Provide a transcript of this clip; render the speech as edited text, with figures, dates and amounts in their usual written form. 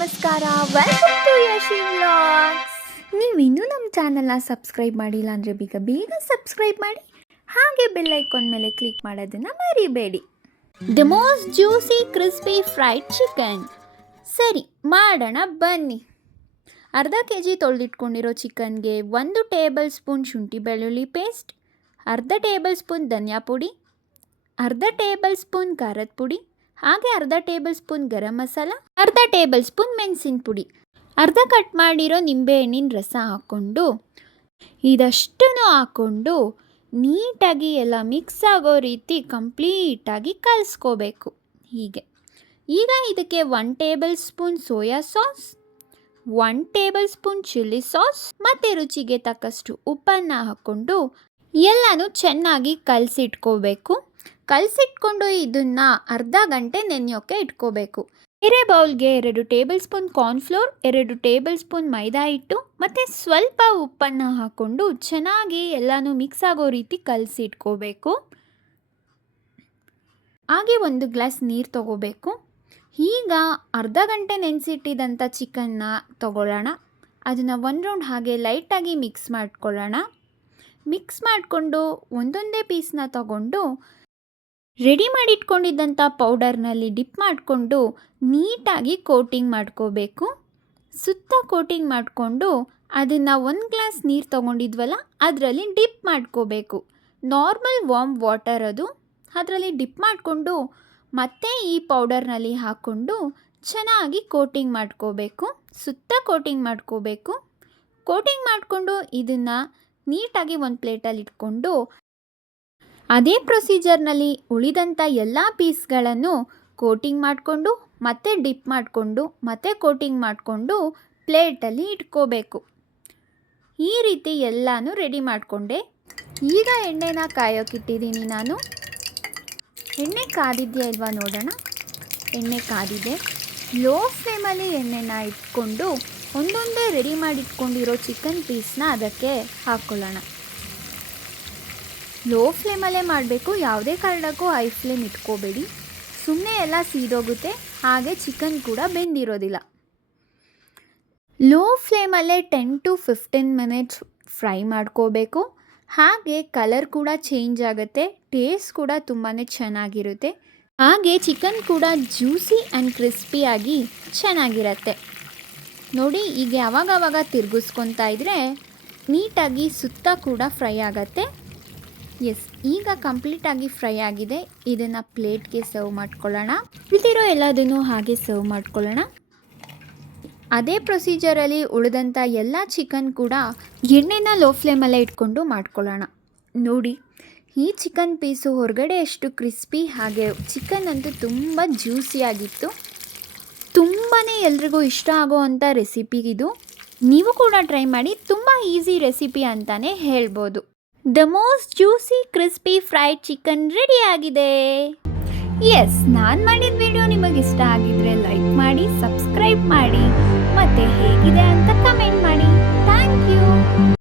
ನಮಸ್ಕಾರ, welcome to Yashi vlogs. ನೀವಿನ್ನೂ ನಮ್ಮ ಚಾನಲ್ನ ಸಬ್ಸ್ಕ್ರೈಬ್ ಮಾಡಿಲ್ಲ ಅಂದರೆ ಬೇಗ ಸಬ್ಸ್ಕ್ರೈಬ್ ಮಾಡಿ, ಹಾಗೆ ಬೆಲ್ ಐಕಾನ್ ಮೇಲೆ ಕ್ಲಿಕ್ ಮಾಡೋದನ್ನು ಮರಿಬೇಡಿ. The most juicy crispy fried chicken. ಸರಿ ಮಾಡೋಣ ಬನ್ನಿ. ಅರ್ಧ ಕೆಜಿ ತೊಳೆದಿಟ್ಕೊಂಡಿರೋ ಚಿಕನ್ಗೆ 1 ಟೇಬಲ್ ಸ್ಪೂನ್ ಶುಂಠಿ ಬೆಳ್ಳುಳ್ಳಿ ಪೇಸ್ಟ್, ಅರ್ಧ ಟೇಬಲ್ ಸ್ಪೂನ್ ಧನಿಯಾ ಪುಡಿ, ಅರ್ಧ ಟೇಬಲ್ ಸ್ಪೂನ್ ಖಾರದ ಪುಡಿ, ಹಾಗೆ ಅರ್ಧ ಟೇಬಲ್ ಸ್ಪೂನ್ ಗರಂ ಮಸಾಲ, ಅರ್ಧ ಟೇಬಲ್ ಸ್ಪೂನ್ ಮೆಣಸಿನ ಪುಡಿ, ಅರ್ಧ ಕಟ್ ಮಾಡಿರೋ ನಿಂಬೆಹಣ್ಣಿನ ರಸ ಹಾಕ್ಕೊಂಡು ಇದಷ್ಟನ್ನು ಹಾಕ್ಕೊಂಡು ನೀಟಾಗಿ ಎಲ್ಲ ಮಿಕ್ಸ್ ಆಗೋ ರೀತಿ ಕಂಪ್ಲೀಟಾಗಿ ಕಲಿಸ್ಕೋಬೇಕು. ಈಗ ಇದಕ್ಕೆ 1 table spoon soya sauce, 1 table spoon chilli sauce ಮತ್ತು ರುಚಿಗೆ ತಕ್ಕಷ್ಟು ಉಪ್ಪನ್ನು ಹಾಕ್ಕೊಂಡು ಎಲ್ಲನೂ ಚೆನ್ನಾಗಿ ಕಲಸಿಟ್ಕೋಬೇಕು. ಕಲಸಿಟ್ಕೊಂಡು ಇದನ್ನು ಅರ್ಧ ಗಂಟೆ ನೆನೆಯೋಕ್ಕೆ ಇಟ್ಕೋಬೇಕು. ಬೇರೆ ಬೌಲ್ಗೆ 2 table spoon cornflour, 2 table spoon maida ಹಿಟ್ಟು ಮತ್ತು ಸ್ವಲ್ಪ ಉಪ್ಪನ್ನು ಹಾಕ್ಕೊಂಡು ಚೆನ್ನಾಗಿ ಎಲ್ಲನೂ ಮಿಕ್ಸ್ ಆಗೋ ರೀತಿ ಕಲಸಿಟ್ಕೋಬೇಕು. ಹಾಗೆ 1 ಗ್ಲಾಸ್ ನೀರು ತಗೋಬೇಕು. ಈಗ ಅರ್ಧ ಗಂಟೆ ನೆನೆಸಿಟ್ಟಿದ್ದಂಥ ಚಿಕನ್ನ ತಗೊಳ್ಳೋಣ. ಅದನ್ನು 1 ರೌಂಡ್ ಹಾಗೆ ಲೈಟಾಗಿ ಮಿಕ್ಸ್ ಮಾಡ್ಕೊಳ್ಳೋಣ. ಮಿಕ್ಸ್ ಮಾಡಿಕೊಂಡು ಒಂದೊಂದೇ ಪೀಸ್ನ ತಗೊಂಡು ರೆಡಿ ಮಾಡಿಟ್ಕೊಂಡಿದ್ದಂಥ ಪೌಡರ್ನಲ್ಲಿ ಡಿಪ್ ಮಾಡಿಕೊಂಡು ನೀಟಾಗಿ ಕೋಟಿಂಗ್ ಮಾಡ್ಕೋಬೇಕು. ಸುತ್ತ ಕೋಟಿಂಗ್ ಮಾಡಿಕೊಂಡು ಅದನ್ನು 1 ಗ್ಲಾಸ್ ನೀರು ತೊಗೊಂಡಿದ್ವಲ್ಲ ಅದರಲ್ಲಿ ಡಿಪ್ ಮಾಡ್ಕೋಬೇಕು. ನಾರ್ಮಲ್ ವಾರ್ಮ್ ವಾಟರ್ ಅದು, ಅದರಲ್ಲಿ ಡಿಪ್ ಮಾಡಿಕೊಂಡು ಮತ್ತೆ ಈ ಪೌಡರ್ನಲ್ಲಿ ಹಾಕ್ಕೊಂಡು ಚೆನ್ನಾಗಿ ಕೋಟಿಂಗ್ ಮಾಡ್ಕೋಬೇಕು. ಸುತ್ತ ಕೋಟಿಂಗ್ ಮಾಡ್ಕೋಬೇಕು. ಕೋಟಿಂಗ್ ಮಾಡಿಕೊಂಡು ಇದನ್ನು ನೀಟಾಗಿ ಒಂದು ಪ್ಲೇಟಲ್ಲಿ ಇಟ್ಕೊಂಡು ಅದೇ ಪ್ರೊಸೀಜರ್ನಲ್ಲಿ ಉಳಿದಂಥ ಎಲ್ಲ ಪೀಸ್ಗಳನ್ನು ಕೋಟಿಂಗ್ ಮಾಡಿಕೊಂಡು ಮತ್ತೆ ಡಿಪ್ ಮಾಡಿಕೊಂಡು ಮತ್ತೆ ಕೋಟಿಂಗ್ ಮಾಡಿಕೊಂಡು ಪ್ಲೇಟಲ್ಲಿ ಇಟ್ಕೋಬೇಕು. ಈ ರೀತಿ ಎಲ್ಲನೂ ರೆಡಿ ಮಾಡಿಕೊಂಡೆ. ಈಗ ಎಣ್ಣೆನ ಕಾಯೋಕ್ಕಿಟ್ಟಿದ್ದೀನಿ ನಾನು. ಎಣ್ಣೆ ಕಾದಿದೆಯಾ ಇಲ್ವಾ ನೋಡೋಣ. ಎಣ್ಣೆ ಕಾದಿದೆ. ಲೋ ಫ್ಲೇಮಲ್ಲಿ ಎಣ್ಣೆನ ಇಟ್ಕೊಂಡು ಒಂದೊಂದೇ ರೆಡಿ ಮಾಡಿಟ್ಕೊಂಡಿರೋ ಚಿಕನ್ ಪೀಸ್ನ ಅದಕ್ಕೆ ಹಾಕ್ಕೊಳ್ಳೋಣ. ಲೋ ಫ್ಲೇಮಲ್ಲೇ ಮಾಡಬೇಕು, ಯಾವುದೇ ಕಾರಣಕ್ಕೂ ಹೈ ಫ್ಲೇಮ್ ಇಟ್ಕೋಬೇಡಿ. ಸುಮ್ಮನೆ ಎಲ್ಲ ಸೀದೋಗುತ್ತೆ, ಹಾಗೆ ಚಿಕನ್ ಕೂಡ ಬೆಂದಿರೋದಿಲ್ಲ. ಲೋ ಫ್ಲೇಮಲ್ಲೇ 10 to 15 ಮಿನಿಟ್ಸ್ ಫ್ರೈ ಮಾಡ್ಕೋಬೇಕು. ಹಾಗೆ ಕಲರ್ ಕೂಡ ಚೇಂಜ್ ಆಗುತ್ತೆ, ಟೇಸ್ಟ್ ಕೂಡ ತುಂಬಾ ಚೆನ್ನಾಗಿರುತ್ತೆ. ಹಾಗೆ ಚಿಕನ್ ಕೂಡ ಜ್ಯೂಸಿ ಆ್ಯಂಡ್ ಕ್ರಿಸ್ಪಿಯಾಗಿ ಚೆನ್ನಾಗಿರುತ್ತೆ. ನೋಡಿ, ಈಗ ಯಾವಾಗವಾಗ ತಿರುಗಿಸ್ಕೊತಾ ಇದ್ದರೆ ನೀಟಾಗಿ ಸುತ್ತ ಕೂಡ ಫ್ರೈ ಆಗುತ್ತೆ. ಎಸ್, ಈಗ ಕಂಪ್ಲೀಟಾಗಿ ಫ್ರೈ ಆಗಿದೆ. ಇದನ್ನು ಪ್ಲೇಟ್ಗೆ ಸರ್ವ್ ಮಾಡ್ಕೊಳ್ಳೋಣ. ಉಳಿದಿರೋ ಎಲ್ಲದನ್ನು ಹಾಗೆ ಸರ್ವ್ ಮಾಡ್ಕೊಳ್ಳೋಣ. ಅದೇ ಪ್ರೊಸೀಜರಲ್ಲಿ ಉಳಿದಂಥ ಎಲ್ಲ ಚಿಕನ್ ಕೂಡ ಎಣ್ಣೆನ ಲೋ ಫ್ಲೇಮಲ್ಲೇ ಇಟ್ಕೊಂಡು ಮಾಡ್ಕೊಳ್ಳೋಣ. ನೋಡಿ, ಈ ಚಿಕನ್ ಪೀಸು ಹೊರಗಡೆ ಎಷ್ಟು ಕ್ರಿಸ್ಪಿ, ಹಾಗೆ ಚಿಕನ್ ಅಂತೂ ತುಂಬ ಜ್ಯೂಸಿಯಾಗಿತ್ತು. ತುಂಬಾ ಎಲ್ರಿಗೂ ಇಷ್ಟ ಆಗೋ ಅಂಥ ರೆಸಿಪಿ ಇದು. ನೀವು ಕೂಡ ಟ್ರೈ ಮಾಡಿ. ತುಂಬ ಈಸಿ ರೆಸಿಪಿ ಅಂತಲೇ ಹೇಳ್ಬೋದು. The most juicy crispy fried chicken ready ಆಗಿದೆ. ಎಸ್, ನಾನು ಮಾಡಿದ ವಿಡಿಯೋ ನಿಮಗೆ ಇಷ್ಟ ಆಗಿದ್ರೆ ಲೈಕ್ ಮಾಡಿ, ಸಬ್ಸ್ಕ್ರೈಬ್ ಮಾಡಿ, ಮತ್ತು ಹೇಗಿದೆ ಅಂತ ಕಮೆಂಟ್ ಮಾಡಿ. Thank you.